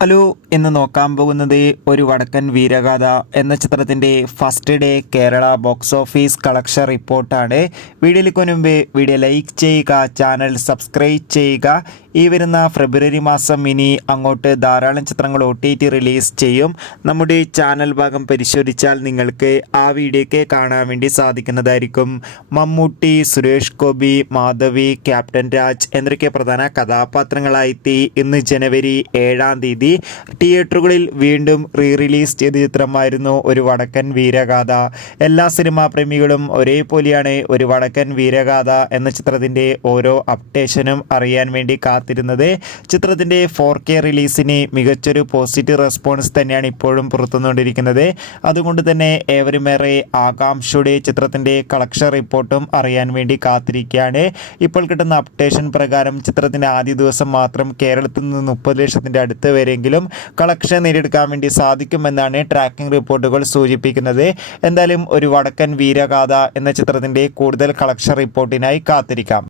Hello എന്ന് നോക്കാൻ പോകുന്നത് ഒരു വടക്കൻ വീരഗാഥ എന്ന ചിത്രത്തിന്റെ first day Kerala box office collection റിപ്പോർട്ടാണ് വീഡിയോയിലേക്ക് മുൻപ് വീഡിയോ ലൈക്ക് ചെയ്യുക ചാനൽ സബ്സ്ക്രൈബ് ചെയ്യുക. ഈ വരുന്ന ഫെബ്രുവരി മാസം ഇനി അങ്ങോട്ട് ധാരാളം ചിത്രങ്ങൾ ഒ ടി ടി റിലീസ് ചെയ്യും. നമ്മുടെ ചാനൽ ഭാഗം പരിശോധിച്ചാൽ നിങ്ങൾക്ക് ആ വീഡിയോയ്ക്ക് കാണാൻ വേണ്ടി സാധിക്കുന്നതായിരിക്കും. മമ്മൂട്ടി സുരേഷ് ഗോപി മാധവി ക്യാപ്റ്റൻ രാജ് എന്നൊക്കെ പ്രധാന കഥാപാത്രങ്ങളായെത്തി ഇന്ന് ജനുവരി ഏഴാം തീയതി. തിയേറ്ററുകളിൽ വീണ്ടും റീ റിലീസ് ചെയ്ത ചിത്രമായിരുന്നു ഒരു വടക്കൻ വീരഗാഥ. എല്ലാ സിനിമാ പ്രേമികളും ഒരേപോലെയാണ് ഒരു വടക്കൻ വീരഗാഥ എന്ന ചിത്രത്തിന്റെ ഓരോ അപ്ഡേഷനും അറിയാൻ വേണ്ടി കാത്തിരുന്നത്. ചിത്രത്തിന്റെ ഫോർ കെ റിലീസിന് മികച്ചൊരു പോസിറ്റീവ് റെസ്പോൺസ് തന്നെയാണ് ഇപ്പോഴും പുറത്തുനിന്നുകൊണ്ടിരിക്കുന്നത്. അതുകൊണ്ട് തന്നെ ഏവരുമേറെ ആകാംക്ഷയുടെ ചിത്രത്തിന്റെ കളക്ഷൻ റിപ്പോർട്ടും അറിയാൻ വേണ്ടി കാത്തിരിക്കുകയാണ്. ഇപ്പോൾ കിട്ടുന്ന അപ്ഡേഷൻ പ്രകാരം ചിത്രത്തിന്റെ ആദ്യ ദിവസം മാത്രം കേരളത്തിൽ നിന്ന് മുപ്പത് ലക്ഷത്തിന്റെ അടുത്ത് വരെയെങ്കിലും കളക്ഷൻ നേടിയെടുക്കാൻ വേണ്ടി സാധിക്കുമെന്നാണ് ട്രാക്കിംഗ് റിപ്പോർട്ടുകൾ സൂചിപ്പിക്കുന്നത്. എന്തായാലും ഒരു വടക്കൻ വീരഗാഥ എന്ന ചിത്രത്തിന്റെ കൂടുതൽ കളക്ഷൻ റിപ്പോർട്ടിനായി കാത്തിരിക്കാം.